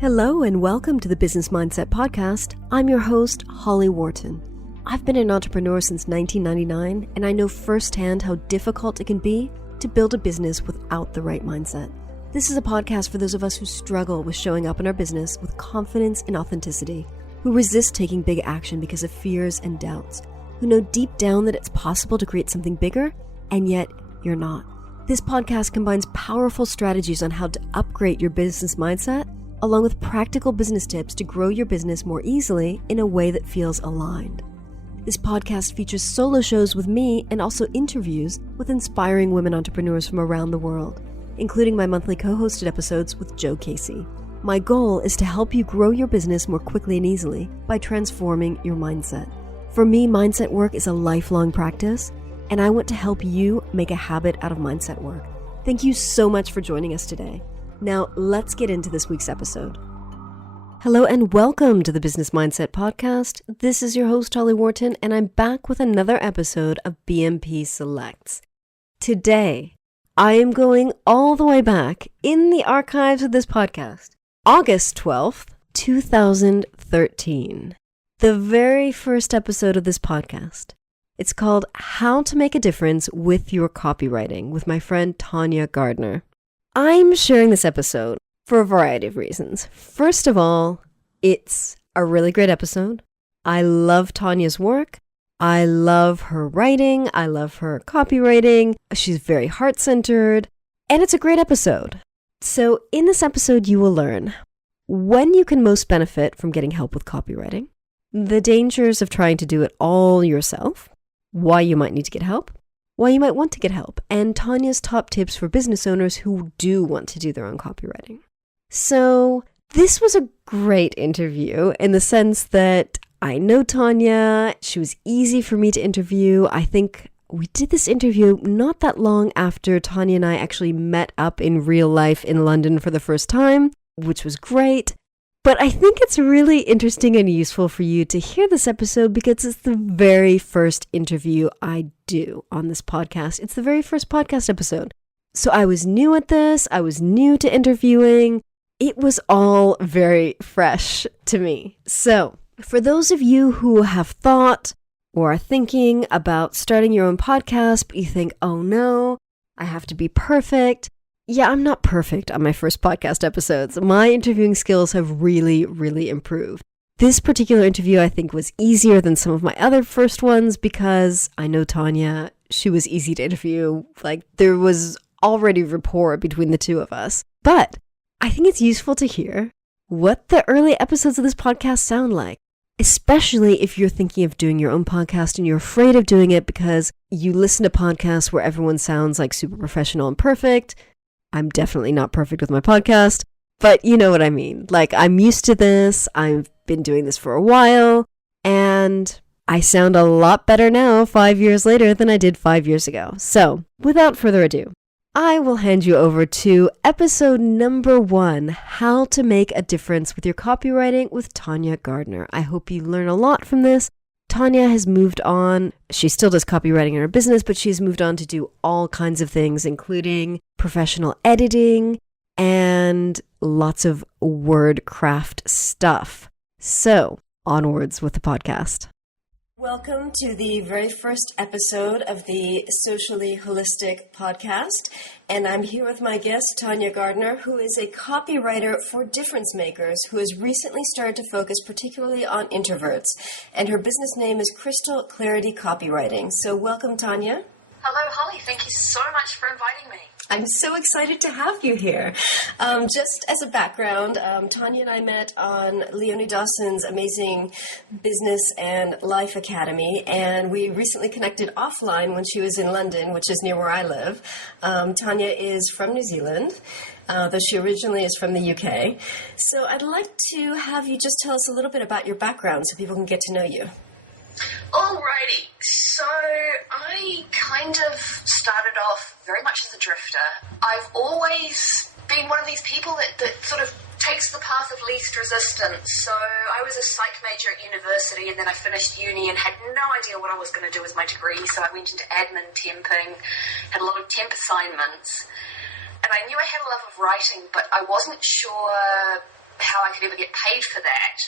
Hello and welcome to the Business Mindset Podcast. I'm your host, Holly Wharton. I've been an entrepreneur since 1999, and I know firsthand how difficult it can be to build a business without the right mindset. This is a podcast for those of us who struggle with showing up in our business with confidence and authenticity, who resist taking big action because of fears and doubts, who know deep down that it's possible to create something bigger, and yet you're not. This podcast combines powerful strategies on how to upgrade your business mindset, along with practical business tips to grow your business more easily in a way that feels aligned. This podcast features solo shows with me and also interviews with inspiring women entrepreneurs from around the world, including my monthly co-hosted episodes with Joe Casey. My goal is to help you grow your business more quickly and easily by transforming your mindset. For me, mindset work is a lifelong practice, and I want to help you make a habit out of mindset work. Thank you so much for joining us today. Now, let's get into this week's episode. Hello and welcome to the Business Mindset Podcast. This is your host, Holly Wharton, and I'm back with another episode of BMP Selects. Today, I am going all the way back in the archives of this podcast, August 12th, 2013. The very first episode of this podcast. It's called How to Make a Difference with Your Copywriting with my friend Tanja Gardner. I'm sharing this episode for a variety of reasons. First of all, it's a really great episode. I love Tanya's work. I love her writing. I love her copywriting. She's very heart-centered, and it's a great episode. So in this episode, you will learn when you can most benefit from getting help with copywriting, the dangers of trying to do it all yourself, why you might need to get help, why you might want to get help, and Tanya's top tips for business owners who do want to do their own copywriting. So this was a great interview in the sense that I know Tanja. She was easy for me to interview. I think we did this interview not that long after Tanja and I actually met up in real life in London for the first time, which was great. But I think it's really interesting and useful for you to hear this episode because it's the very first interview I do on this podcast. It's the very first podcast episode. So I was new at this. I was new to interviewing. It was all very fresh to me. So for those of you who have thought or are thinking about starting your own podcast, but you think, oh no, I have to be perfect. Yeah, I'm not perfect on my first podcast episodes. My interviewing skills have really, really improved. This particular interview, I think, was easier than some of my other first ones because I know Tanja, she was easy to interview. Like, there was already rapport between the two of us. But I think it's useful to hear what the early episodes of this podcast sound like, especially if you're thinking of doing your own podcast and you're afraid of doing it because you listen to podcasts where everyone sounds like super professional and perfect. I'm definitely not perfect with my podcast, but you know what I mean. Like, I'm used to this. I've been doing this for a while, and I sound a lot better now 5 years later than I did 5 years ago. So, without further ado, I will hand you over to episode number 1, How to Make a Difference with Your Copywriting with Tanja Gardner. I hope you learn a lot from this. Tanja has moved on. She still does copywriting in her business, but she's moved on to do all kinds of things, including professional editing and lots of word craft stuff. So, onwards with the podcast. Welcome to the very first episode of the Socially Holistic Podcast, and I'm here with my guest, Tanja Gardner, who is a copywriter for difference makers who has recently started to focus particularly on introverts, and her business name is Crystal Clarity Copywriting. So welcome, Tanja. Hello, Holly. Thank you so much for inviting me. I'm so excited to have you here. Just as a background, Tanja and I met on Leonie Dawson's amazing business and life academy, and we recently connected offline when she was in London, which is near where I live. Tanja is from New Zealand, though she originally is from the UK. So I'd like to have you just tell us a little bit about your background so people can get to know you. Alrighty, so I kind of started off very much as a drifter. I've always been one of these people that sort of takes the path of least resistance. So I was a psych major at university, and then I finished uni and had no idea what I was going to do with my degree, so I went into admin temping, had a lot of temp assignments, and I knew I had a love of writing, but I wasn't sure how I could ever get paid for that.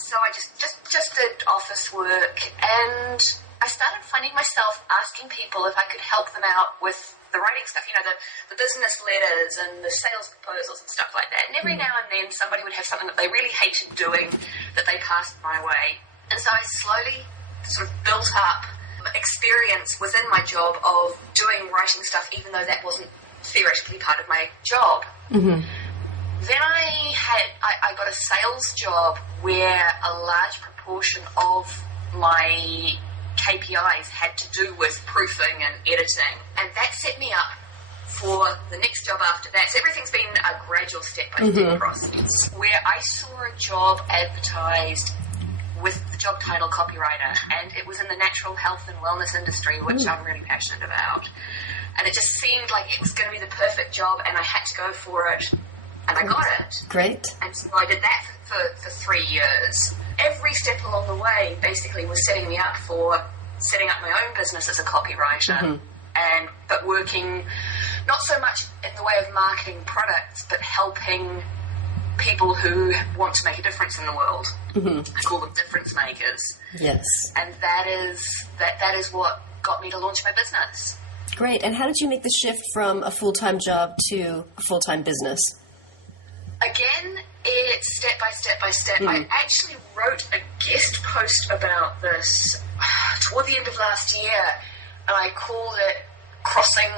So I just did office work, and I started finding myself asking people if I could help them out with the writing stuff, the business letters and the sales proposals and stuff like that. And every now and then somebody would have something that they really hated doing that they passed my way. And so I slowly sort of built up experience within my job of doing writing stuff, even though that wasn't theoretically part of my job. Then I got a sales job where a large proportion of my KPIs had to do with proofing and editing, and that set me up for the next job after that. So everything's been a gradual step-by-step process, where I saw a job advertised with the job title copywriter, and it was in the natural health and wellness industry, which I'm really passionate about, and it just seemed like it was going to be the perfect job, and I had to go for it. And I got it. Great. And so I did that for 3 years. Every step along the way basically was setting me up for setting up my own business as a copywriter, but working not so much in the way of marketing products, but helping people who want to make a difference in the world. I call them difference makers. Yes. And that is what got me to launch my business. Great. And how did you make the shift from a full-time job to a full-time business? Again, it's step by step by step. I actually wrote a guest post about this toward the end of last year, and I called it crossing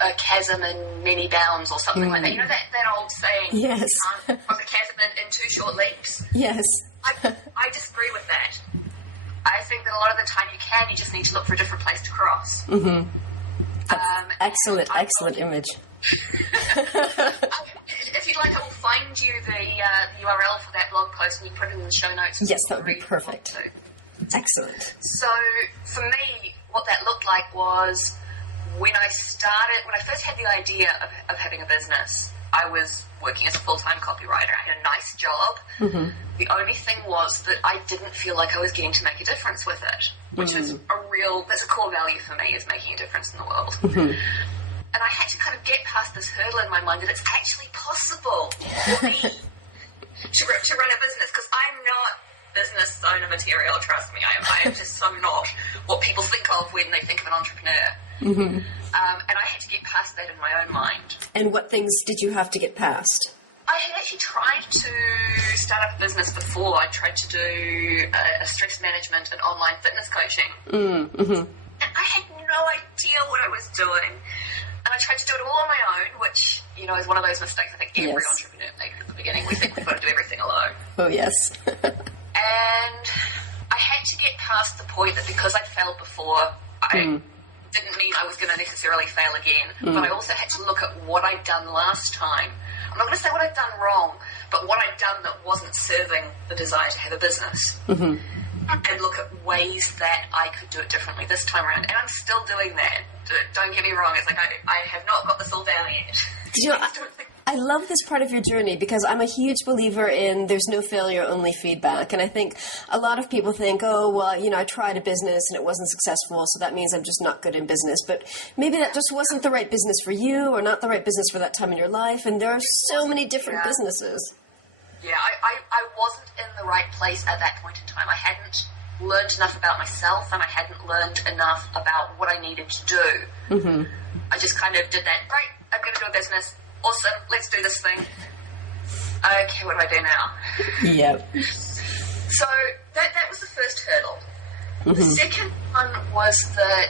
a chasm in many bounds or something like that. You know that old saying, yes, you can't cross a chasm in 2 short leaps? Yes. I disagree with that. I think that a lot of the time you can, you just need to look for a different place to cross. Excellent image. If you'd like, I will find you the URL for that blog post and you put it in the show notes. Yes, that would be perfect. Excellent. So for me, what that looked like was when I first had the idea of having a business, I was working as a full-time copywriter. I had a nice job. The only thing was that I didn't feel like I was getting to make a difference with it, which is that's a core value for me, is making a difference in the world. And I had to kind of get past this hurdle in my mind that it's actually possible for me to run a business, because I'm not business owner material, trust me. I am just so not what people think of when they think of an entrepreneur. And I had to get past that in my own mind. And what things did you have to get past? I had actually tried to start up a business before. I tried to do a stress management and online fitness coaching. And I had no idea what I was doing. And I tried to do it all on my own, which, is one of those mistakes I think every entrepreneur makes at the beginning. We think we've got to do everything alone. Oh, yes. And I had to get past the point that because I failed before, I didn't mean I was going to necessarily fail again. But I also had to look at what I'd done last time. I'm not going to say what I'd done wrong, but what I'd done that wasn't serving the desire to have a business. And look at ways that I could do it differently this time around. And I'm still doing that. Don't get me wrong. It's like I have not got this all down yet. I love this part of your journey because I'm a huge believer in there's no failure, only feedback. And I think a lot of people think, oh, well, I tried a business and it wasn't successful, so that means I'm just not good in business. But maybe that just wasn't the right business for you or not the right business for that time in your life. And there are so many different businesses. Yeah, I wasn't in the right place at that point in time. I hadn't learned enough about myself, and I hadn't learned enough about what I needed to do. I just kind of did that. Great, I'm going to do a business. Awesome, let's do this thing. Okay, what do I do now? Yep. So that was the first hurdle. The second one was that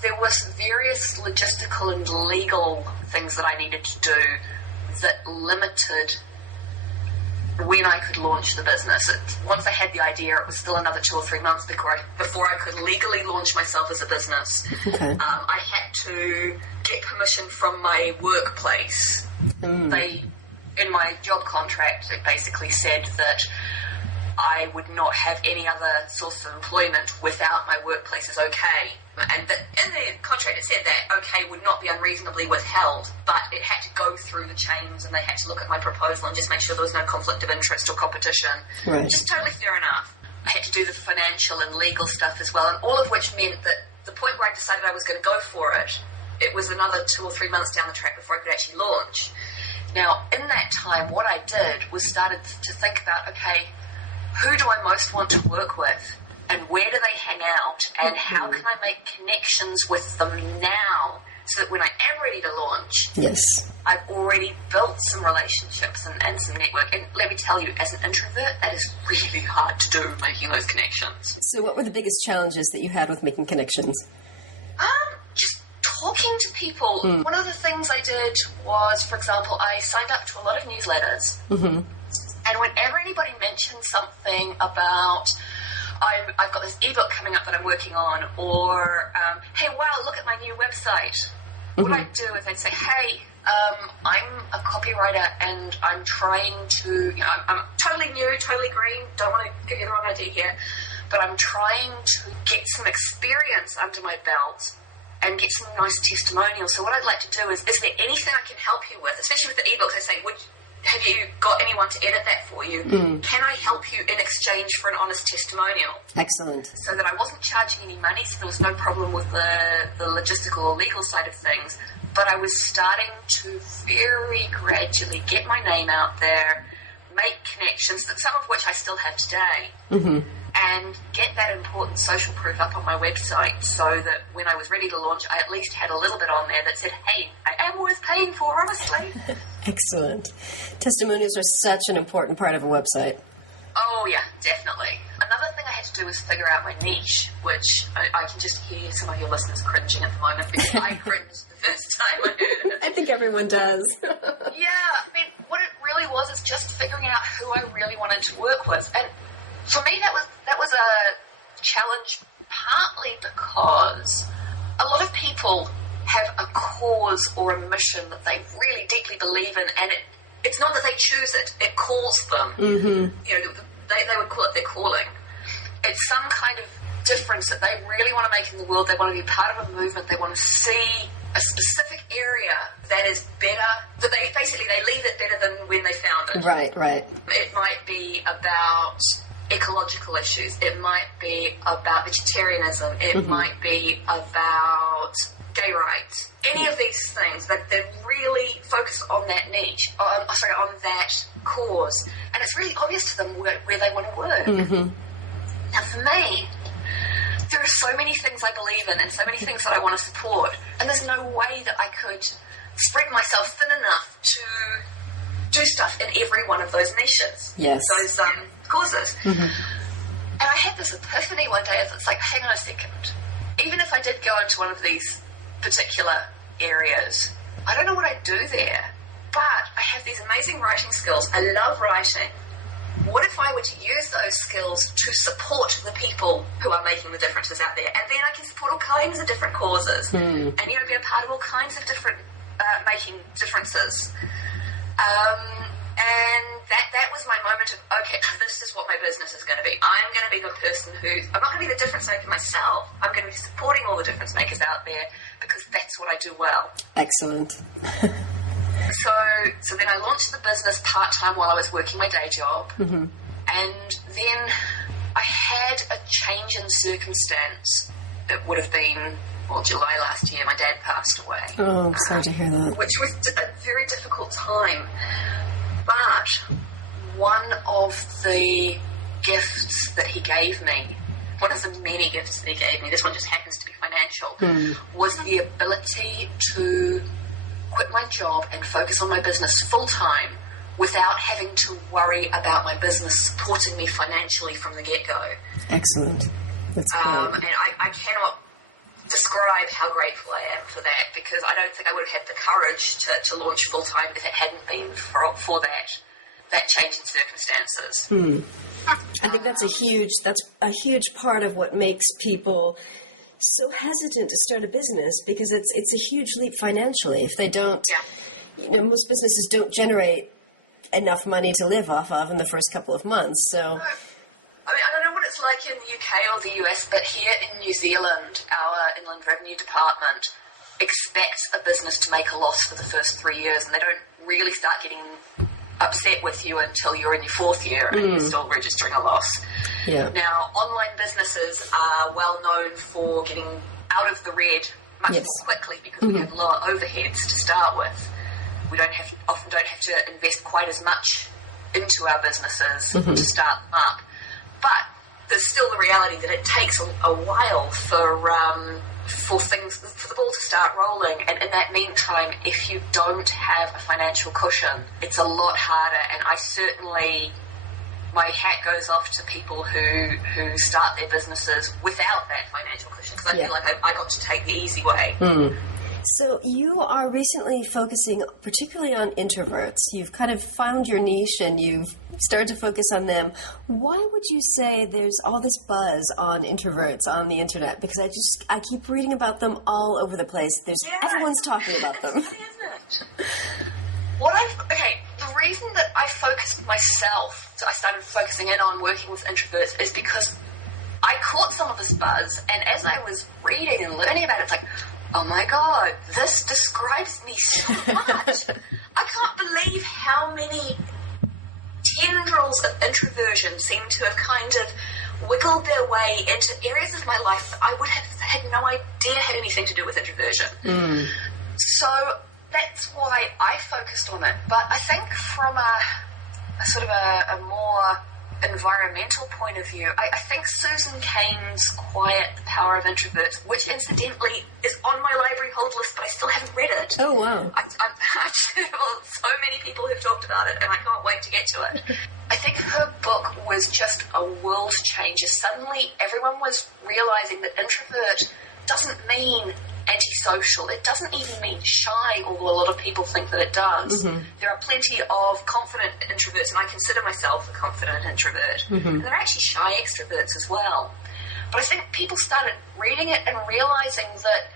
there was various logistical and legal things that I needed to do that limited when I could launch the business. Once I had the idea, it was still another 2 or 3 months before I could legally launch myself as a business. I had to get permission from my workplace. In my job contract, it basically said that I would not have any other source of employment without my workplace's okay. And that in the contract it said that okay would not be unreasonably withheld, but it had to go through the chains and they had to look at my proposal and just make sure there was no conflict of interest or competition. Right. Just totally fair enough. I had to do the financial and legal stuff as well, and all of which meant that the point where I decided I was going to go for it, it was another 2 or 3 months down the track before I could actually launch. Now, in that time, what I did was started to think about, okay, who do I most want to work with? And where do they hang out? And how can I make connections with them now so that when I am ready to launch, Yes. I've already built some relationships and some network. And let me tell you, as an introvert, that is really hard to do, making those connections. So what were the biggest challenges that you had with making connections? Just talking to people. One of the things I did was, for example, I signed up to a lot of newsletters. Mm-hmm. And whenever anybody mentioned something about, I've got this ebook coming up that I'm working on, or, hey, wow, look at my new website. What I'd do is I'd say, hey, I'm a copywriter and I'm trying to, I'm totally new, totally green, don't want to give you the wrong idea here, but I'm trying to get some experience under my belt and get some nice testimonials. So what I'd like to do is there anything I can help you with, especially with the ebook? I say, have you got anyone to edit that for you? Can I help you in exchange for an honest testimonial? Excellent. So that I wasn't charging any money, so there was no problem with the logistical or legal side of things, but I was starting to very gradually get my name out there, make connections, some of which I still have today, and get that important social proof up on my website so that when I was ready to launch, I at least had a little bit on there that said, hey, I am worth paying for, honestly. Excellent. Testimonials are such an important part of a website. Oh, yeah, definitely. Another thing I had to do was figure out my niche, which I can just hear some of your listeners cringing at the moment because I cringed the first time I heard it. I think everyone does. Yeah, I mean, what it really was is just figuring out who I really wanted to work with. And for me, that was a challenge partly because a lot of people have a cause or a mission that they really deeply believe in, and it's not that they choose it, it calls them. They would call it their calling. It's some kind of difference that they really want to make in the world. They want to be part of a movement. They want to see a specific area that is better, that they leave it better than when they found it. Right. It might be about ecological issues. It might be about vegetarianism. It might be about gay rights. Any of these things that they're really focused on that niche, on that cause, and it's really obvious to them where they want to work. Now, for me, there are so many things I believe in and so many things that I want to support, and there's no way that I could spread myself thin enough to do stuff in every one of those niches. Yes. Those causes. And I had this epiphany one day. It's like, hang on a second. Even if I did go into one of these particular areas, I don't know what I'd do there, but I have these amazing writing skills. I love writing. What if I were to use those skills to support the people who are making the differences out there? And then I can support all kinds of different causes and, be a part of all kinds of different making differences. And that was my moment of, okay, this is what my business is going to be. I'm going to be the person I'm not going to be the difference maker myself. I'm going to be supporting all the difference makers out there because that's what I do well. Excellent. So then I launched the business part-time while I was working my day job. And then I had a change in circumstance. It would have been, July last year. My dad passed away. Oh, I'm sorry to hear that. Which was a very difficult time. But one of the gifts that he gave me, one of the many gifts that he gave me, this one just happens to be financial, was the ability to quit my job and focus on my business full-time without having to worry about my business supporting me financially from the get-go. Excellent. That's great. And I cannot describe how grateful I am for that, because I don't think I would have had the courage to launch full-time if it hadn't been for that change in circumstances. I think that's a huge part of what makes people so hesitant to start a business, because it's a huge leap financially. If they don't, most businesses don't generate enough money to live off of in the first couple of months. So, I mean, I don't know what it's like in the UK or the US, but here in New Zealand, our Inland Revenue Department expects a business to make a loss for the first 3 years, and they don't really start getting upset with you until you're in your fourth year and you're still registering a loss. Yeah. Now, online businesses are well known for getting out of the red much more quickly because we have lower overheads to start with. we often don't have to invest quite as much into our businesses to start them up. But there's still the reality that it takes a while for the ball to start rolling, and in that meantime, if you don't have a financial cushion, it's a lot harder. And I certainly, my hat goes off to people who start their businesses without that financial cushion, because I feel like I got to take the easy way. So you are recently focusing particularly on introverts. You've kind of found your niche and you've started to focus on them. Why would you say there's all this buzz on introverts on the internet? Because I keep reading about them all over the place. Everyone's talking about them. The reason that I focused myself, so I started focusing in on working with introverts, is because I caught some of this buzz, and as I was reading and learning about it, it's like, oh my God, this describes me so much. I can't believe how many tendrils of introversion seem to have kind of wiggled their way into areas of my life that I would have had no idea had anything to do with introversion. So that's why I focused on it. But I think from a sort of a more environmental point of view, I think Susan Cain's Quiet: The Power of Introverts, which incidentally is on my library hold list, but I still haven't read it. Oh, wow. I've so many people who've talked about it, and I can't wait to get to it. I think her book was just a world changer. Suddenly, everyone was realizing that introvert doesn't mean antisocial. It doesn't even mean shy, although a lot of people think that it does. There are plenty of confident introverts, and I consider myself a confident introvert. And there are actually shy extroverts as well. But I think people started reading it and realizing that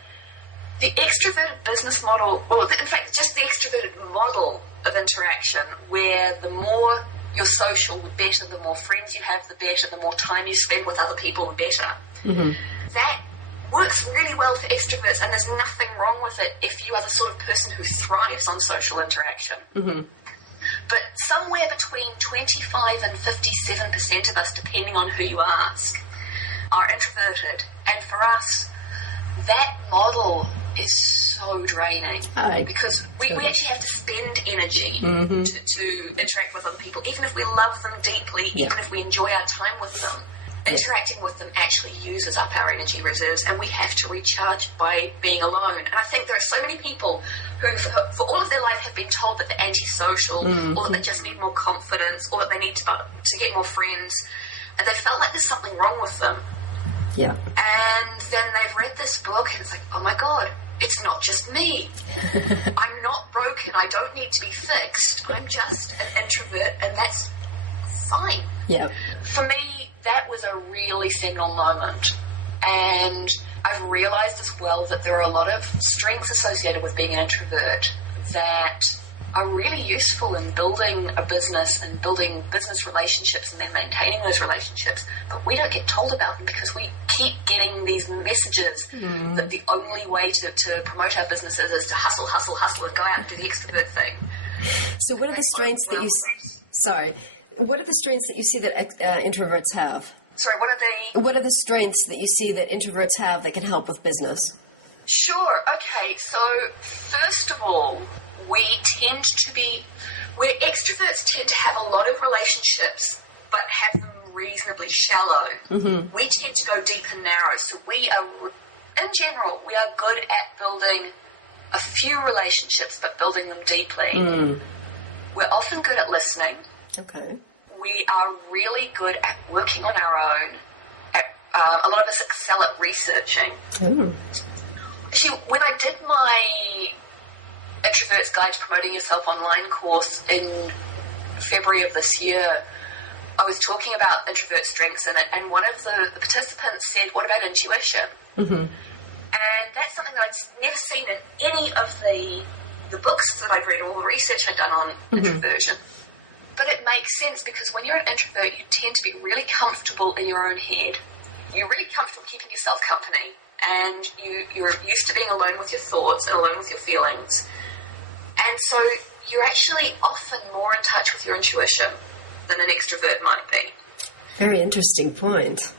the extroverted business model, or in fact, just the extroverted model of interaction, where the more you're social, the better, the more friends you have, the better, the more time you spend with other people, the better. That works really well for extroverts, and there's nothing wrong with it if you are the sort of person who thrives on social interaction. But somewhere between 25 and 57% of us, depending on who you ask, are introverted. And for us, that model is so draining because we actually have to spend energy to interact with other people, even if we love them deeply, even if we enjoy our time with them. Interacting with them actually uses up our energy reserves, and we have to recharge by being alone. And I think there are so many people who, for all of their life, have been told that they're antisocial, or that they just need more confidence, or that they need to get more friends, and they felt like there's something wrong with them. And then they've read this book, and it's like, oh my God, it's not just me. I'm not broken. I don't need to be fixed. I'm just an introvert, and that's fine. For me, that was a really seminal moment. And I've realized as well that there are a lot of strengths associated with being an introvert that are really useful in building a business and building business relationships and then maintaining those relationships. But we don't get told about them because we keep getting these messages that the only way to promote our businesses is to hustle, hustle, hustle and go out and do the extrovert thing. So what are the strengths that you... Sorry. What are the strengths that you see that introverts have? Sorry, what are the strengths that you see that introverts have that can help with business? Sure. Okay. So first of all, where extroverts tend to have a lot of relationships, but have them reasonably shallow. We tend to go deep and narrow. So in general, we are good at building a few relationships, but building them deeply. We're often good at listening. Okay. We are really good at working on our own. A lot of us excel at researching. Actually, when I did my Introvert's Guide to Promoting Yourself online course in February of this year, I was talking about introvert strengths in it, and one of the participants said, what about intuition? And that's something that I'd never seen in any of the books that I've read, all the research I'd done on introversion. But it makes sense because when you're an introvert, you tend to be really comfortable in your own head. You're really comfortable keeping yourself company, and you're used to being alone with your thoughts and alone with your feelings. And so you're actually often more in touch with your intuition than an extrovert might be. Very interesting point.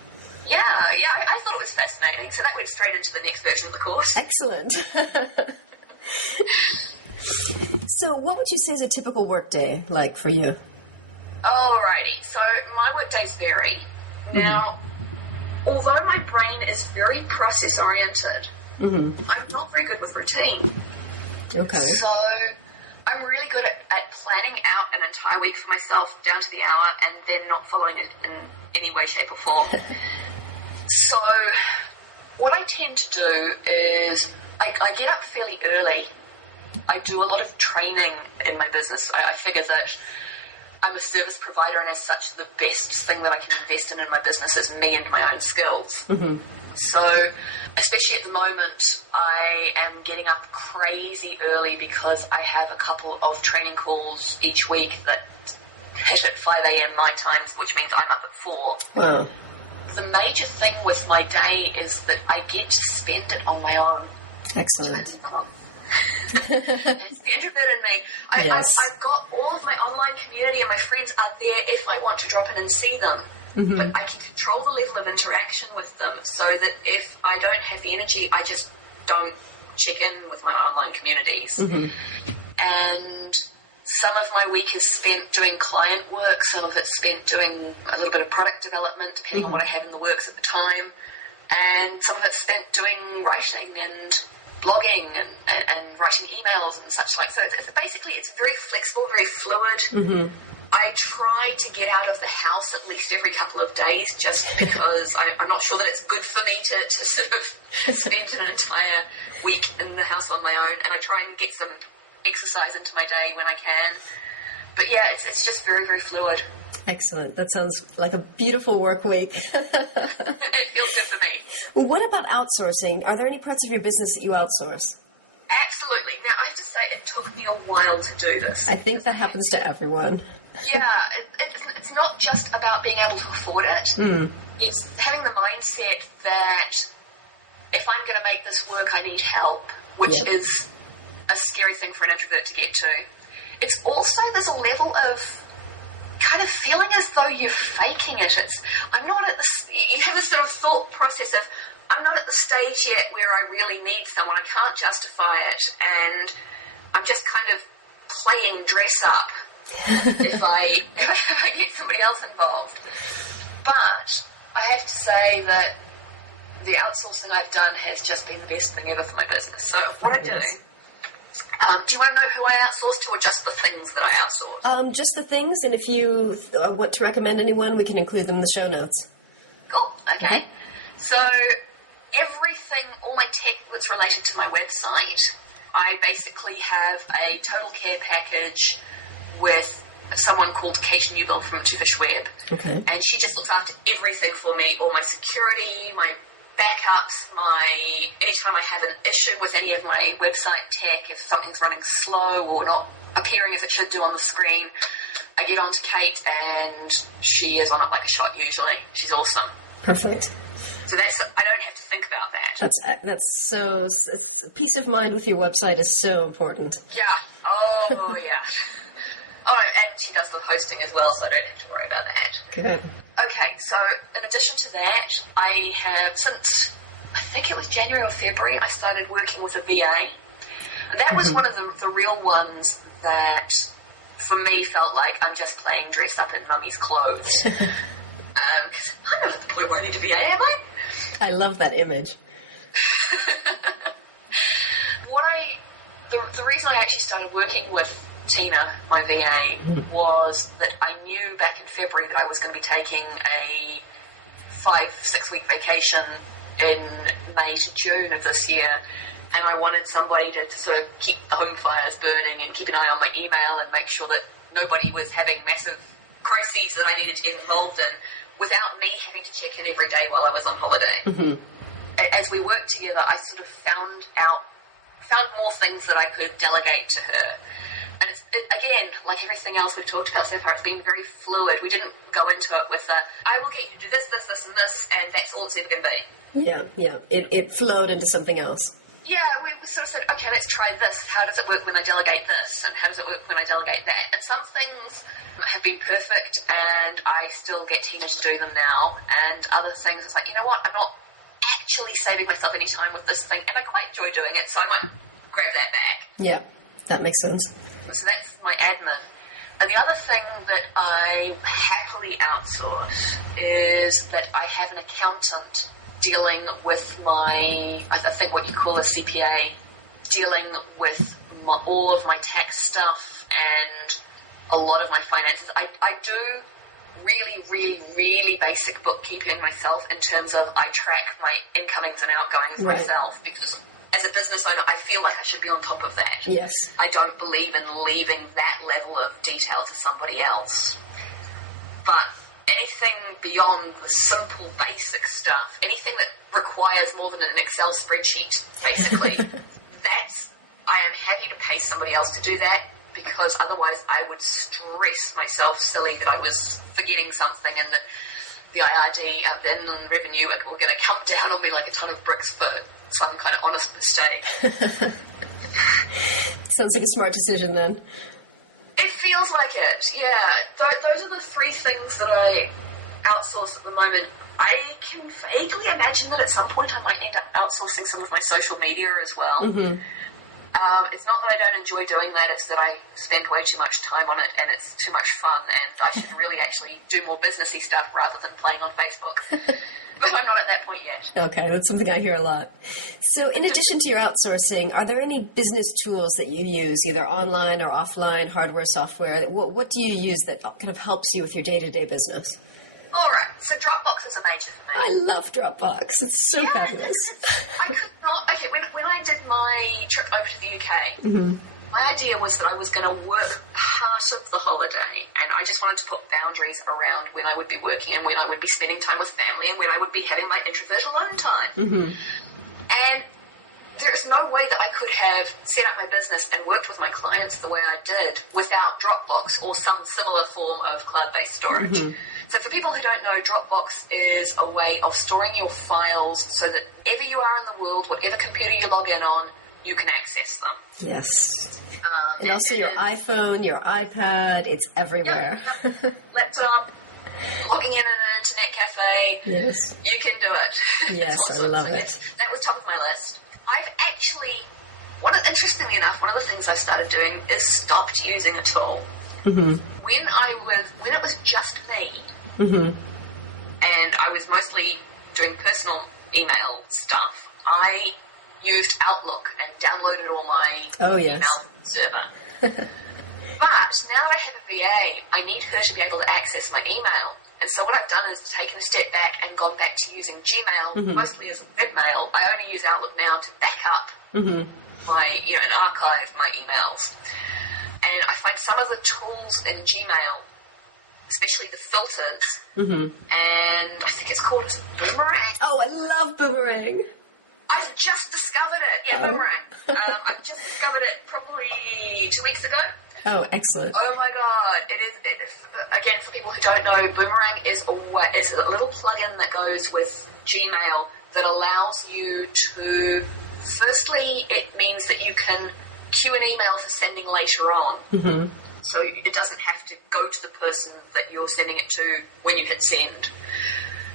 Yeah, I thought it was fascinating. So that went straight into the next version of the course. Excellent. So what would you say is a typical workday like for you? Alrighty, so my work days vary. Now, although my brain is very process oriented, I'm not very good with routine. Okay. So I'm really good at planning out an entire week for myself down to the hour and then not following it in any way, shape or form. So what I tend to do is I get up fairly early. I do a lot of training in my business. I figure that I'm a service provider, and as such, the best thing that I can invest in my business is me and my own skills. So, especially at the moment, I am getting up crazy early because I have a couple of training calls each week that hit at 5 a.m. my time, which means I'm up at 4. Wow. The major thing with my day is that I get to spend it on my own. Excellent. It's the introvert in me. Yes. I've got all of my online community and my friends are there if I want to drop in and see them. But I can control the level of interaction with them so that if I don't have the energy, I just don't check in with my online communities. And some of my week is spent doing client work, some of it's spent doing a little bit of product development, depending on what I have in the works at the time. And some of it's spent doing writing and blogging and writing emails and such like. So basically it's very flexible, very fluid. I try to get out of the house at least every couple of days just because I'm not sure that it's good for me to sort of spend an entire week in the house on my own, and I try and get some exercise into my day when I can. But yeah, it's just very, very fluid. Excellent. That sounds like a beautiful work week. It feels good for me. Well, what about outsourcing? Are there any parts of your business that you outsource? Absolutely. Now, I have to say, it took me a while to do this. I think that happens to everyone. Yeah, it's not just about being able to afford it. It's having the mindset that if I'm going to make this work, I need help, which is a scary thing for an introvert to get to. It's also, there's a level of kind of feeling as though you're faking it. You have this sort of thought process of, I'm not at the stage yet where I really need someone. I can't justify it, and I'm just kind of playing dress up if I get somebody else involved. But I have to say that the outsourcing I've done has just been the best thing ever for my business. So what I do you want to know who I outsource to, or just the things that I outsource? Just the things, and if you want to recommend anyone, we can include them in the show notes. Cool, okay. So everything, all my tech that's related to my website, I basically have a total care package with someone called Kate Newbill from Two Fish Web. Okay. And she just looks after everything for me, all my security, my backups, anytime I have an issue with any of my website tech, if something's running slow or not appearing as it should do on the screen, I get on to Kate and she is on it like a shot usually. She's awesome. Perfect. So I don't have to think about that. That's so, peace of mind with your website is so important. Yeah. Oh, yeah. Oh, and she does the hosting as well, so I don't have to worry about that. Good. Okay, so in addition to that, I have, since I think it was January or February, I started working with a VA. And that was one of the real ones that, for me, felt like I'm just playing dress up in mummy's clothes. Because I'm not at the point where I need a VA, am I? I love that image. The reason I actually started working with Tina, my VA, was that I knew back in February that I was going to be taking a 5-6 week vacation in May to June of this year, and I wanted somebody to sort of keep the home fires burning and keep an eye on my email and make sure that nobody was having massive crises that I needed to get involved in without me having to check in every day while I was on holiday. As we worked together, I sort of found more things that I could delegate to her. And again, like everything else we've talked about so far, it's been very fluid. We didn't go into it with I will get you to do this, this, this, and this, and that's all it's ever going to be. Yeah. It flowed into something else. Yeah, we sort of said, okay, let's try this. How does it work when I delegate this? And how does it work when I delegate that? And some things have been perfect, and I still get Tina to do them now. And other things, it's like, you know what, I'm not actually saving myself any time with this thing, and I quite enjoy doing it, so I might grab that back. Yeah, that makes sense. So that's my admin. And the other thing that I happily outsource is that I have an accountant dealing with I think what you call a CPA, dealing with all of my tax stuff and a lot of my finances. I do really, really, really basic bookkeeping myself in terms of I track my incomings and outgoings myself, because as a business owner, I feel like I should be on top of that. Yes. I don't believe in leaving that level of detail to somebody else. But anything beyond the simple, basic stuff, anything that requires more than an Excel spreadsheet, basically, I am happy to pay somebody else to do that, because otherwise I would stress myself silly that I was forgetting something and that the IRD, the Inland Revenue, were going to come down on me like a ton of bricks for some kind of honest mistake. Sounds like a smart decision then. It feels like it, yeah. Those are the three things that I outsource at the moment. I can vaguely imagine that at some point I might end up outsourcing some of my social media as well. Mm-hmm. It's not that I don't enjoy doing that, it's that I spend way too much time on it and it's too much fun, and I should really actually do more businessy stuff rather than playing on Facebook. But I'm not at that point yet. Okay, that's something I hear a lot. So in addition to your outsourcing, are there any business tools that you use, either online or offline, hardware, software? What do you use that kind of helps you with your day-to-day business? All right, so Dropbox is a major for me. I love Dropbox. It's so fabulous. I could not... Okay, when I did my trip over to the UK, my idea was that I was going to work part of the holiday, and I just wanted to put boundaries around when I would be working and when I would be spending time with family and when I would be having my introvert alone time. Mm-hmm. And there's no way that I could have set up my business and worked with my clients the way I did without Dropbox or some similar form of cloud-based storage. Mm-hmm. So for people who don't know, Dropbox is a way of storing your files so that wherever you are in the world, whatever computer you log in on, you can access them. Yes. And also your iPhone, your iPad, it's everywhere. Laptop, logging in at an internet cafe. Yes. You can do it. Yes, I love it. That was top of my list. I've actually, interestingly enough, one of the things I started doing is stopped using a tool. Mm-hmm. When it was just me, and I was mostly doing personal email stuff, I used Outlook and downloaded all my email server. But now that I have a VA, I need her to be able to access my email. And so what I've done is taken a step back and gone back to using Gmail, mostly as a webmail. I only use Outlook now to back up my, and archive my emails. And I find some of the tools in Gmail, especially the filters, and I think it's called Boomerang. Oh, I love Boomerang. I've just discovered it. Yeah, Boomerang. I've just discovered it probably 2 weeks ago. Oh, excellent. Oh my God. It is again, for people who don't know, Boomerang is a little plugin that goes with Gmail that allows you to, firstly, it means that you can queue an email for sending later on. Mm-hmm. So it doesn't have to go to the person that you're sending it to when you hit send.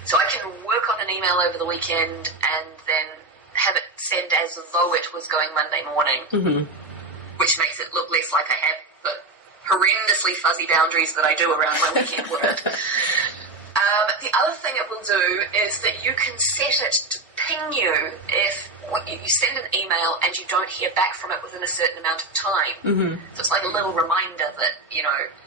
So I can work on an email over the weekend and then have it send as though it was going Monday morning, which makes it look less like I have the horrendously fuzzy boundaries that I do around my weekend work. The other thing it will do is that you can set it to ping you if you send an email and you don't hear back from it within a certain amount of time. So it's like a little reminder that,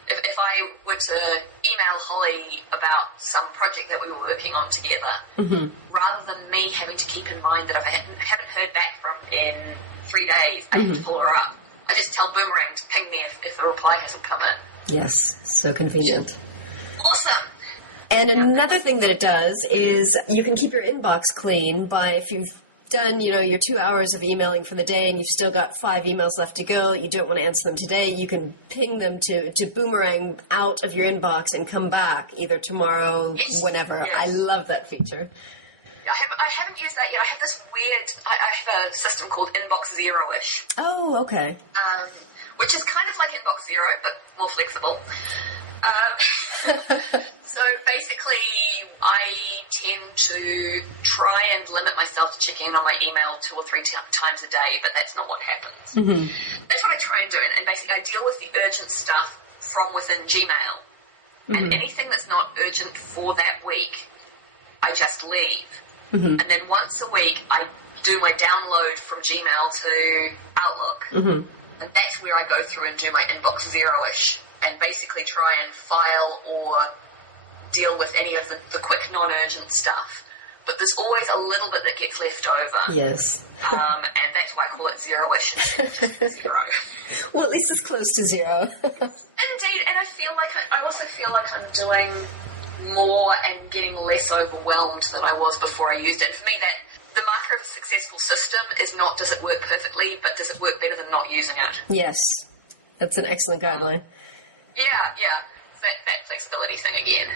if I were to email Holly about some project that we were working on together, rather than me having to keep in mind that if I haven't heard back from in 3 days, I have to follow her up. I just tell Boomerang to ping me if the reply hasn't come in. Yes, so convenient. Awesome. And another thing that it does is you can keep your inbox clean by, if you've done, your 2 hours of emailing for the day and you've still got 5 emails left to go, you don't want to answer them today, you can ping them to Boomerang out of your inbox and come back either tomorrow, whenever. Yes. I love that feature. I haven't used that yet. I have this weird, I have a system called Inbox Zero-ish. Oh, okay. Which is kind of like Inbox Zero, but more flexible. So basically, I tend to try and limit myself to checking in on my email 2 or 3 times a day, but that's not what happens. Mm-hmm. That's what I try and do. And basically, I deal with the urgent stuff from within Gmail. And anything that's not urgent for that week, I just leave. And then once a week, I do my download from Gmail to Outlook. And that's where I go through and do my inbox zero-ish and basically try and file or deal with any of the quick non-urgent stuff. But there's always a little bit that gets left over. Yes. And that's why I call it zero-ish instead of just zero. Well, at least it's close to zero. Indeed, and I also feel like I'm doing more and getting less overwhelmed than I was before I used it. For me, that the marker of a successful system is not does it work perfectly, but does it work better than not using it? Yes. That's an excellent guideline. Yeah. That flexibility thing again.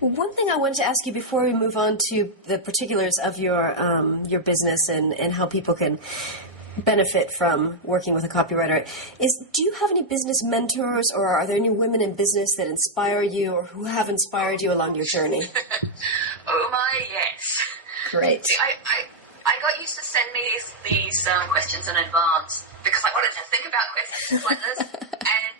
One thing I wanted to ask you before we move on to the particulars of your business and how people can benefit from working with a copywriter is, do you have any business mentors, or are there any women in business that inspire you or who have inspired you along your journey? Oh my, yes. Great. See, I got used to send me these questions in advance because I wanted to think about questions like this, and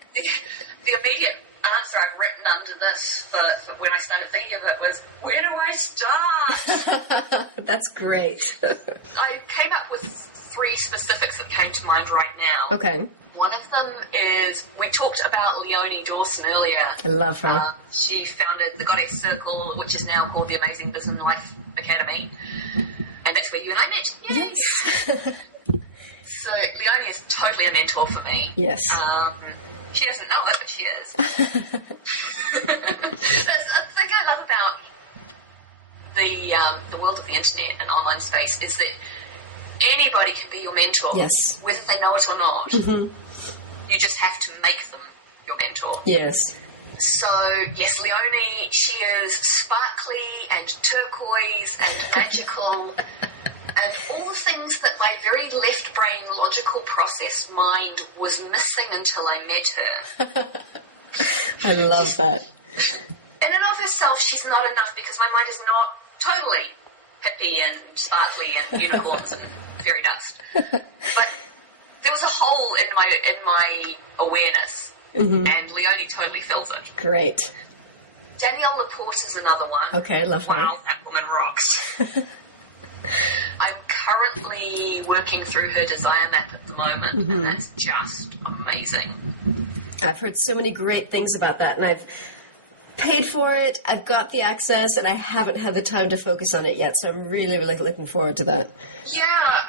the immediate answer I've written under this for when I started thinking of it was, where do I start? That's great. I came up with 3 specifics that came to mind right now. Okay. One of them is, we talked about Leonie Dawson earlier. I love her. She founded the Goddess Circle, which is now called the Amazing Business Life Academy. And that's where you and I met. Yay! Yes. So Leonie is totally a mentor for me. Yes. She doesn't know it, but she is. That's the thing I love about the world of the internet and online space is that anybody can be your mentor, yes, whether they know it or not. You just have to make them your mentor. Yes. So, yes, Leonie, she is sparkly and turquoise and magical and all the things that my very left brain logical process mind was missing until I met her. I love that. In and of herself, she's not enough because my mind is not totally hippie and sparkly and unicorns and fairy dust. But there was a hole in my awareness, and Leonie totally fills it. Great. Danielle Laporte is another one. Okay, love her. Wow, that woman rocks. I'm currently working through her desire map at the moment, and that's just amazing. I've heard so many great things about that, and I've paid for it, I've got the access, and I haven't had the time to focus on it yet, so I'm really, really looking forward to that. Yeah,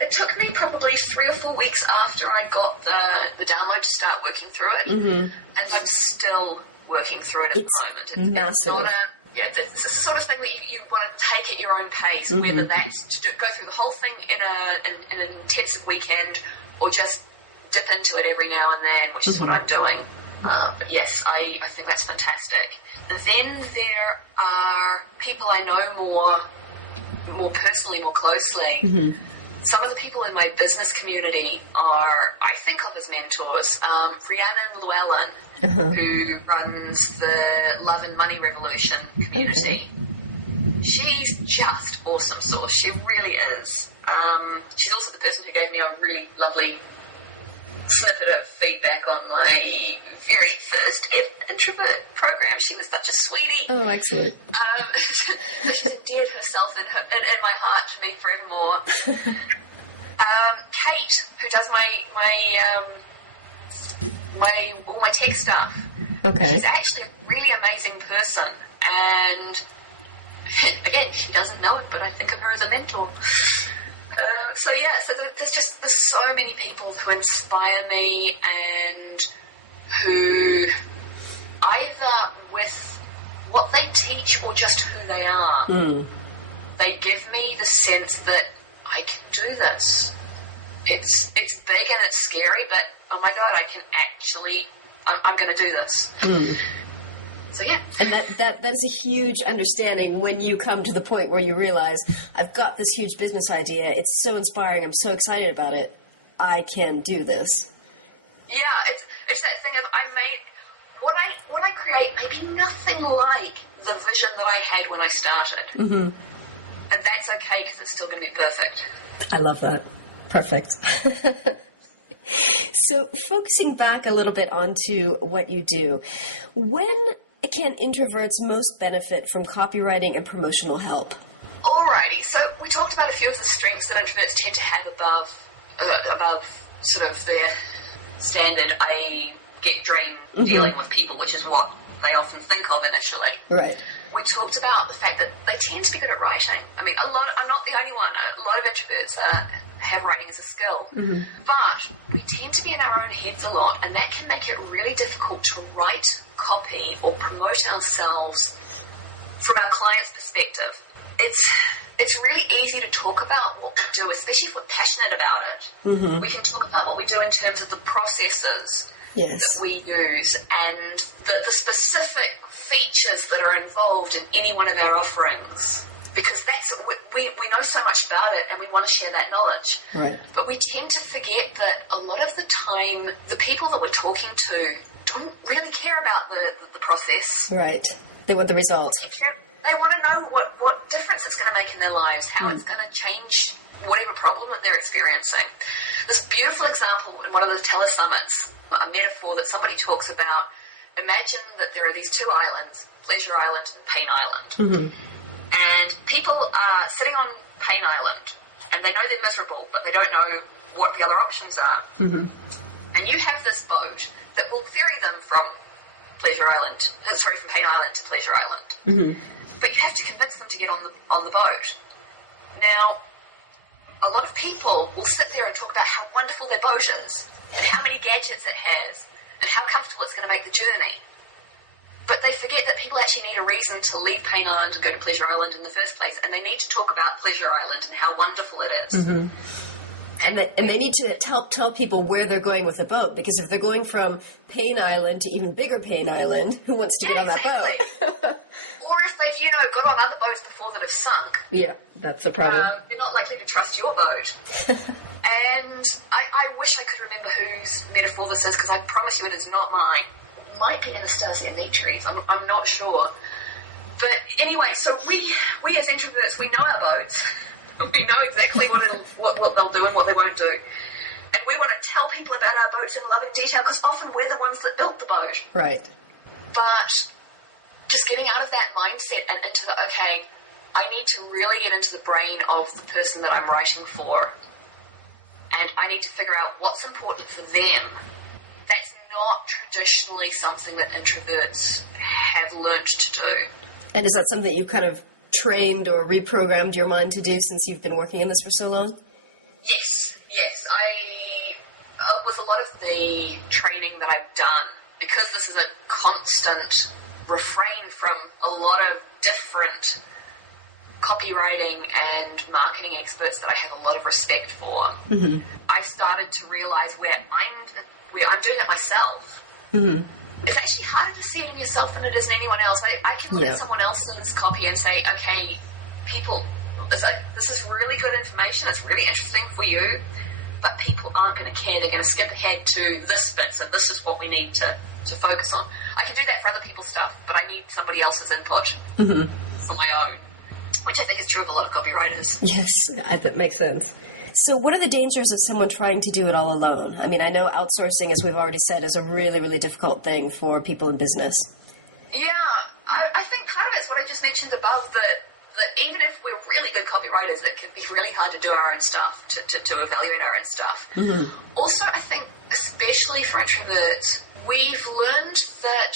it took me probably 3 or 4 weeks after I got the download to start working through it, and I'm still working through it at the moment. It's not it's the sort of thing that you want to take at your own pace, whether that's to go through the whole thing in an intensive weekend or just dip into it every now and then, which is what I'm doing. But yes, I think that's fantastic. And then there are people I know more personally, more closely. Some of the people in my business community I think of as mentors. Rhiannon Llewellyn, who runs the Love and Money Revolution community. She's just awesome sauce. She really is. She's also the person who gave me a really lovely snippet of feedback on my very first introvert program. She was such a sweetie. Oh, excellent. She's endeared herself in my heart to me forevermore. Kate, who does all my tech stuff. Okay. She's actually a really amazing person, and again, she doesn't know it, but I think of her as a mentor. So there's so many people who inspire me and who either with what they teach or just who they are, they give me the sense that I can do this. It's big and it's scary, but oh my God, I'm going to do this. So yeah. And that is a huge understanding when you come to the point where you realize, I've got this huge business idea, it's so inspiring, I'm so excited about it, I can do this. Yeah, it's that thing of what I create may be nothing like the vision that I had when I started. Mm-hmm. And that's okay because it's still going to be perfect. I love that. Perfect. So focusing back a little bit onto what you do, when can introverts most benefit from copywriting and promotional help? Alrighty, so we talked about a few of the strengths that introverts tend to have above sort of their standard I get dream dealing with people, which is what they often think of initially. Right. We talked about the fact that they tend to be good at writing. I mean, I'm not the only one. A lot of introverts have writing as a skill. Mm-hmm. But we tend to be in our own heads a lot, and that can make it really difficult to write copy or promote ourselves from our client's perspective. It's really easy to talk about what we do, especially if we're passionate about it. Mm-hmm. We can talk about what we do in terms of the processes that we use and the specific features that are involved in any one of our offerings, because we know so much about it and we want to share that knowledge. Right. But we tend to forget that a lot of the time the people that we're talking to don't really care about the process. Right. They want the result. They want to know what difference it's going to make in their lives, how it's going to change whatever problem that they're experiencing. This beautiful example in one of the telesummits, a metaphor that somebody talks about. Imagine that there are these two islands, Pleasure Island and Pain Island. Mm-hmm. And people are sitting on Pain Island, and they know they're miserable, but they don't know what the other options are. Mm-hmm. And you have this boat that will ferry them from Pain Island to Pleasure Island. Mm-hmm. But you have to convince them to get on the boat. Now, a lot of people will sit there and talk about how wonderful their boat is, and how many gadgets it has, and how comfortable it's going to make the journey. But they forget that people actually need a reason to leave Pain Island and go to Pleasure Island in the first place, and they need to talk about Pleasure Island and how wonderful it is. Mm-hmm. And they need to help tell people where they're going with the boat, because if they're going from Pain Island to even bigger Pain Island, who wants to get on that boat? Or if they've, got on other boats before that have sunk. Yeah, that's the problem. They're not likely to trust your boat. And I wish I could remember whose metaphor this is, because I promise you it is not mine. It might be Anastasia Nitri's. I'm not sure. But anyway, so we as introverts, we know our boats. We know exactly what they'll do and what they won't do. And we want to tell people about our boats in loving detail, because often we're the ones that built the boat. Right. But just getting out of that mindset and into I need to really get into the brain of the person that I'm writing for. And I need to figure out what's important for them. That's not traditionally something that introverts have learned to do. And is that something you kind of trained or reprogrammed your mind to do since you've been working in this for so long? Yes. With a lot of the training that I've done, because this is a constant refrain from a lot of different copywriting and marketing experts that I have a lot of respect for, mm-hmm. I started to realize where I'm doing it myself. Mm-hmm. It's actually harder to see it in yourself than it is in anyone else. I can look at someone else's copy and say, okay, people, this is really good information, it's really interesting for you, but people aren't going to care. They're going to skip ahead to this bit, so this is what we need to focus on. I can do that for other people's stuff, but I need somebody else's input for my own, which I think is true of a lot of copywriters. Yes, that makes sense. So what are the dangers of someone trying to do it all alone? I mean, I know outsourcing, as we've already said, is a really, really difficult thing for people in business. Yeah, I think part of it's what I just mentioned above, that even if we're really good copywriters, it can be really hard to do our own stuff, to evaluate our own stuff. Mm-hmm. Also, I think, especially for introverts, we've learned that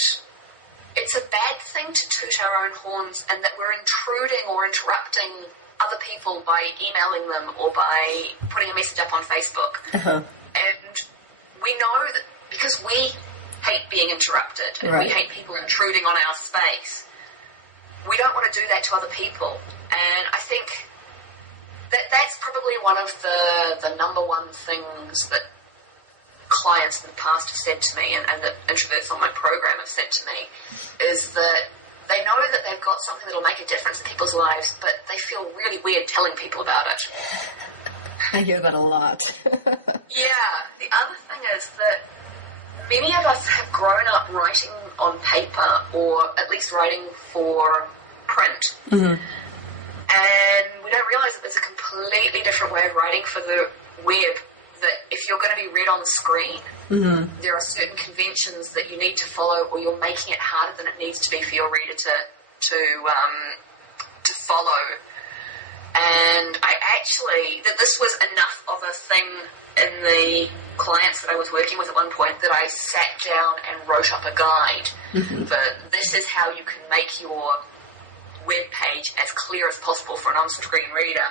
it's a bad thing to toot our own horns, and that we're intruding or interrupting other people by emailing them or by putting a message up on Facebook. Uh-huh. And we know that because we hate being interrupted and we hate people intruding on our space, we don't want to do that to other people. And I think that's probably one of the number one things that clients in the past have said to me, and that introverts on my program have said to me, is that they know that they've got something that'll make a difference in people's lives, but they feel really weird telling people about it. I hear that a lot. Yeah. The other thing is that many of us have grown up writing on paper, or at least writing for print. Mm-hmm. And we don't realise that there's a completely different way of writing for the web, that if you're going to be read on the screen, mm-hmm. there are certain conventions that you need to follow, or you're making it harder than it needs to be for your reader to follow. And this was enough of a thing in the clients that I was working with at one point that I sat down and wrote up a guide mm-hmm. for this is how you can make your web page as clear as possible for an on-screen reader.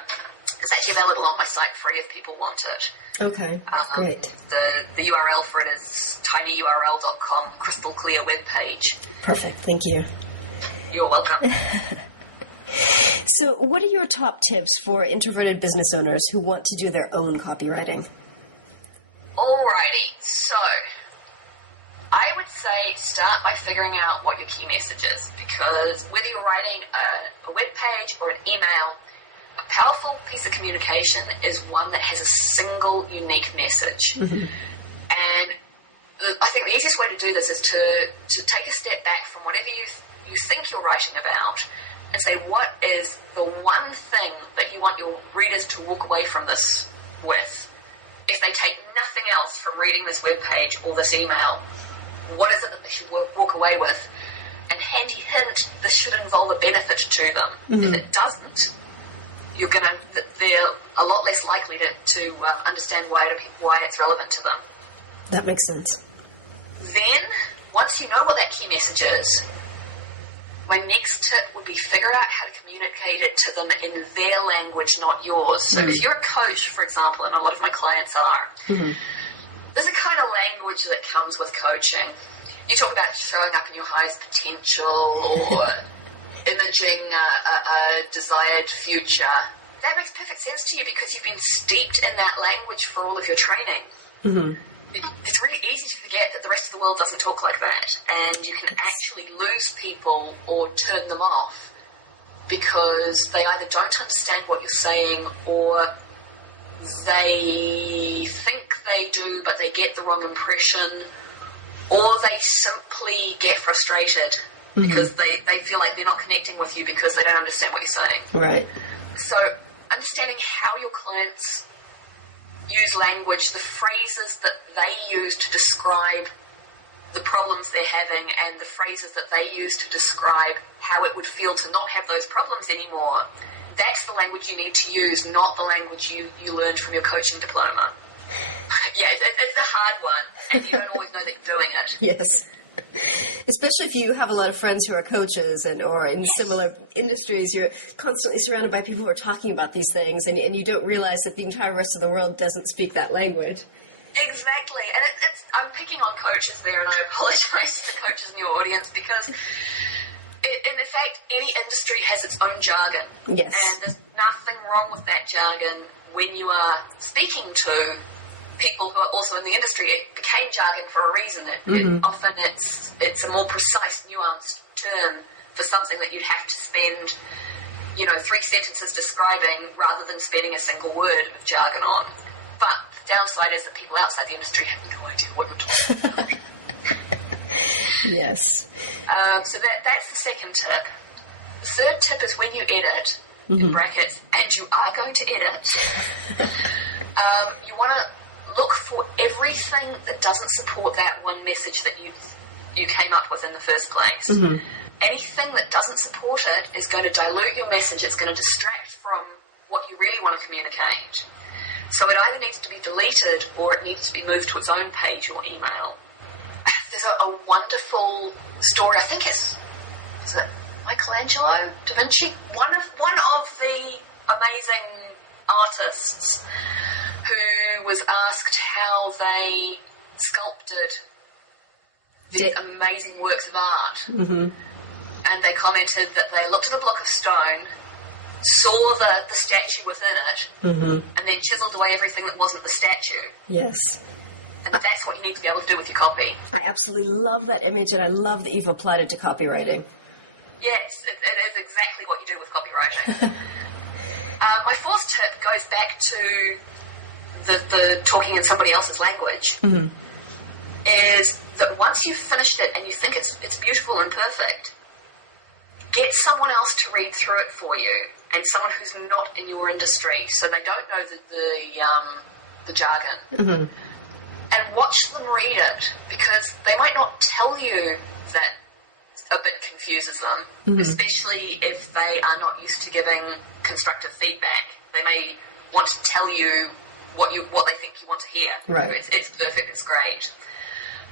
It's actually available on my site free if people want it. Okay, great. The URL for it is tinyurl.com, crystal clear web page. Perfect, thank you. You're welcome. So what are your top tips for introverted business owners who want to do their own copywriting? Alrighty, so I would say start by figuring out what your key message is, because whether you're writing a web page or an email, a powerful piece of communication is one that has a single unique message. Mm-hmm. And I think the easiest way to do this is to take a step back from whatever you think you're writing about and say, what is the one thing that you want your readers to walk away from this with? If they take nothing else from reading this web page or this email, what is it that they should walk away with? And handy hint, this should involve a benefit to them. Mm-hmm. If it doesn't, they're a lot less likely to understand why it's relevant to them. That makes sense. Then, once you know what that key message is, my next tip would be figure out how to communicate it to them in their language, not yours. So if you're a coach, for example, and a lot of my clients are, mm-hmm. there's a kind of language that comes with coaching. You talk about showing up in your highest potential or imaging a desired future. That makes perfect sense to you because you've been steeped in that language for all of your training. Mm-hmm. It's really easy to forget that the rest of the world doesn't talk like that, and you can actually lose people or turn them off because they either don't understand what you're saying or they think they do but they get the wrong impression, or they simply get frustrated mm-hmm. because they feel like they're not connecting with you because they don't understand what you're saying. Right. So understanding how your clients use language, the phrases that they use to describe the problems they're having and the phrases that they use to describe how it would feel to not have those problems anymore, that's the language you need to use, not the language you learned from your coaching diploma. Yeah, it's a hard one, and you don't always know that you're doing it. Yes. Especially if you have a lot of friends who are coaches or in similar industries, you're constantly surrounded by people who are talking about these things, and you don't realize that the entire rest of the world doesn't speak that language. Exactly, and I'm picking on coaches there, and I apologize to the coaches in your audience because, in fact, any industry has its own jargon. Yes. And there's nothing wrong with that jargon when you are speaking to people who are also in the industry. It became jargon for a reason. Often it's a more precise, nuanced term for something that you'd have to spend, 3 sentences describing rather than spending a single word of jargon on. But the downside is that people outside the industry have no idea what you're talking about. Yes. So that's the second tip. The third tip is when you edit, in brackets, and you are going to edit, you want to look for everything that doesn't support that one message that you came up with in the first place. Mm-hmm. Anything that doesn't support it is going to dilute your message. It's going to distract from what you really want to communicate. So it either needs to be deleted or it needs to be moved to its own page or email. There's a wonderful story. I think is it Michelangelo, Da Vinci? One of the amazing artists who was asked how they sculpted these amazing works of art. Mm-hmm. And they commented that they looked at a block of stone, saw the statue within it, and then chiseled away everything that wasn't the statue. Yes. And that's what you need to be able to do with your copy. I absolutely love that image, and I love that you've applied it to copywriting. Yes, it is exactly what you do with copywriting. My fourth tip goes back to the talking in somebody else's language. Mm-hmm. is that once you've finished it and you think it's beautiful and perfect, get someone else to read through it for you, and someone who's not in your industry, so they don't know the jargon. Mm-hmm. And watch them read it, because they might not tell you that a bit confuses them, especially if they are not used to giving constructive feedback. They may want to tell you what they think you want to hear. Right. It's perfect, it's great.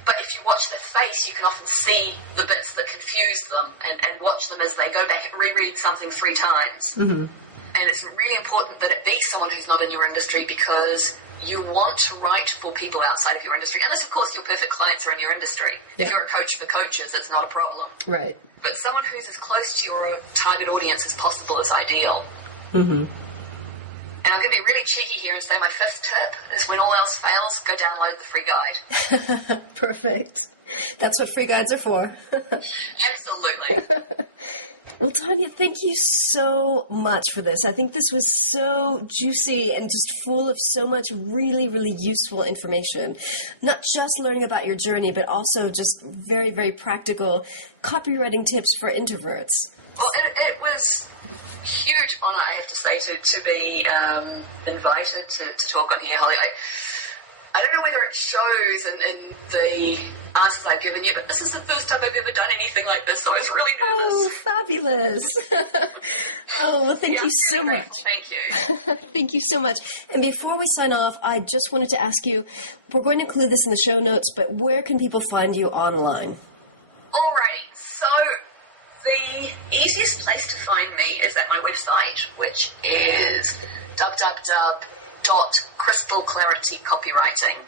But if you watch their face, you can often see the bits that confuse them and watch them as they go back and reread something 3 times. Mm-hmm. And it's really important that it be someone who's not in your industry, because you want to write for people outside of your industry. Unless, of course, your perfect clients are in your industry. Yeah. If you're a coach for coaches, it's not a problem. Right. But someone who's as close to your target audience as possible is ideal. Mm-hmm. And I'm going to be really cheeky here and say my 5th tip is, when all else fails, go download the free guide. Perfect. That's what free guides are for. Absolutely. Well, Tanja, thank you so much for this. I think this was so juicy and just full of so much really, really useful information. Not just learning about your journey, but also just very, very practical copywriting tips for introverts. Well, it was huge honour, I have to say, to be invited to talk on here, Holly. I don't know whether it shows in the answers I've given you, but this is the first time I've ever done anything like this, so I was really nervous. Oh, fabulous. Oh, well, thank you so much. Thank you. Thank you so much. And before we sign off, I just wanted to ask you, we're going to include this in the show notes, but where can people find you online? Alrighty, so the easiest place to find me is at my website, which is www.crystalclaritycopywriting.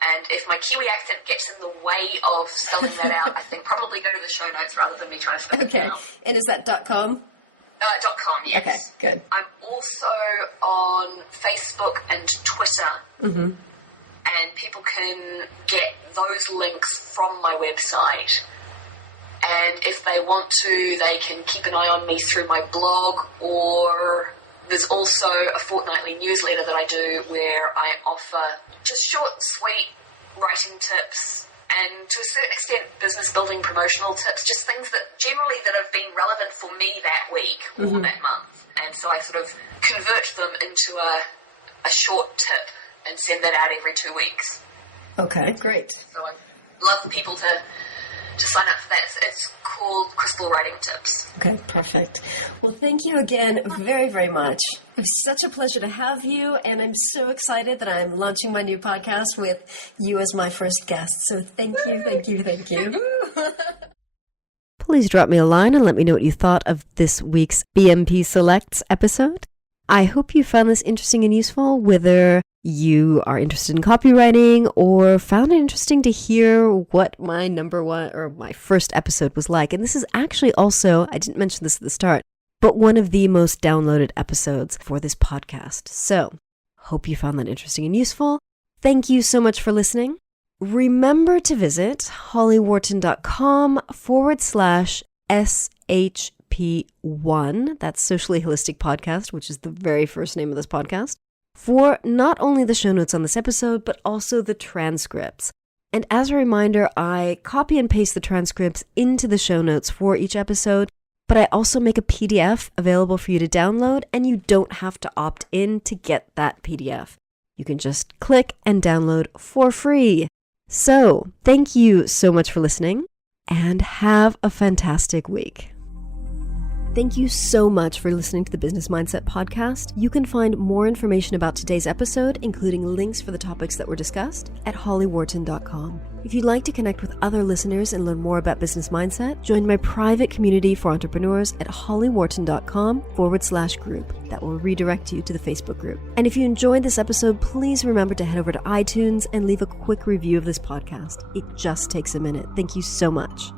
And if my Kiwi accent gets in the way of spelling that out, I think probably go to the show notes rather than me trying to spell it out. And is that .com? .com, yes. Okay, good. I'm also on Facebook and Twitter. Mm-hmm. And people can get those links from my website. And if they want to, they can keep an eye on me through my blog, or there's also a fortnightly newsletter that I do where I offer just short and sweet writing tips and, to a certain extent, business building promotional tips, just things that generally that have been relevant for me that week or that month. And so I sort of convert them into a short tip and send that out every 2 weeks. Okay, great. So I love people to sign up for that. It's called Crystal Writing Tips. Okay, perfect. Well, thank you again very, very much. It was such a pleasure to have you, and I'm so excited that I'm launching my new podcast with you as my first guest. So thank you, thank you, thank you. Please drop me a line and let me know what you thought of this week's BMP Selects episode. I hope you found this interesting and useful, whether you are interested in copywriting or found it interesting to hear what my number one or my first episode was like. And this is actually also, I didn't mention this at the start, but one of the most downloaded episodes for this podcast. So hope you found that interesting and useful. Thank you so much for listening. Remember to visit hollywharton.com/SHP1. That's Socially Holistic Podcast, which is the very first name of this podcast, for not only the show notes on this episode, but also the transcripts. And as a reminder, I copy and paste the transcripts into the show notes for each episode, but I also make a PDF available for you to download, and you don't have to opt in to get that PDF. You can just click and download for free. So, thank you so much for listening, and have a fantastic week. Thank you so much for listening to the Business Mindset Podcast. You can find more information about today's episode, including links for the topics that were discussed, at hollywharton.com. If you'd like to connect with other listeners and learn more about business mindset, join my private community for entrepreneurs at hollywharton.com/group. That will redirect you to the Facebook group. And if you enjoyed this episode, please remember to head over to iTunes and leave a quick review of this podcast. It just takes a minute. Thank you so much.